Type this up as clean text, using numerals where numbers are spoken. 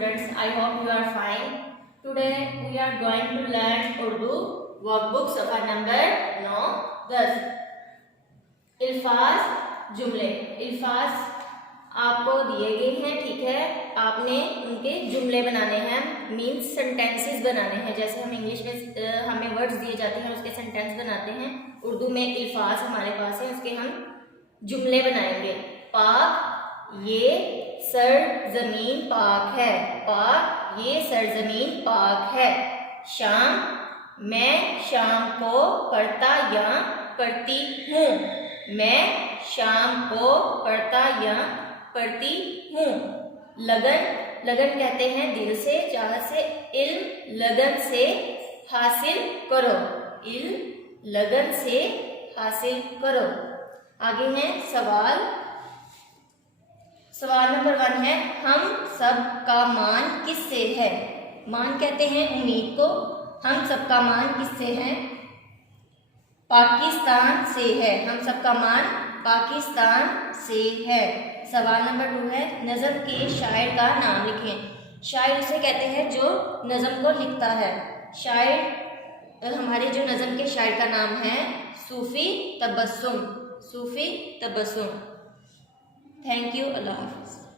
students, I hope you are fine. Today we are going to learn Urdu workbook सफ़ा number 9-10 अल्फाज जुमले। अल्फाज आपको दिए गए हैं, ठीक है। आपने उनके जुमले बनाने हैं, मीन्स सेंटेंसेस बनाने हैं। जैसे हम इंग्लिश में हमें वर्ड्स दिए जाते हैं, उसके सेंटेंस बनाते हैं। उर्दू में अल्फाज हमारे पास है, उसके हम जुमले बनाएंगे। पाक, ये सरजमीन पाक है। पाक, ये सरजमीन पाक है। शाम, मैं शाम को पढ़ता या पढ़ती हूँ। मैं शाम को पढ़ता या पढ़ती हूँ। लगन, लगन कहते हैं दिल से, चाह से। इल्म, लगन से हासिल करो। इल्म, लगन से हासिल करो। आगे है सवाल। सवाल नंबर 1 है, हम सब का मान किससे है? मान कहते हैं उम्मीद को। हम सब का मान किससे है? पाकिस्तान से है। हम सब का मान पाकिस्तान से है। सवाल नंबर 2 है, नज़म के शायर का नाम लिखें। शायर उसे कहते हैं जो नज़म को लिखता है। शायर, हमारे जो नज़म के शायर का नाम है सूफी तबस्सुम। सूफी तबस्सुम। Thank you. अल्लाह हाफ़िज़।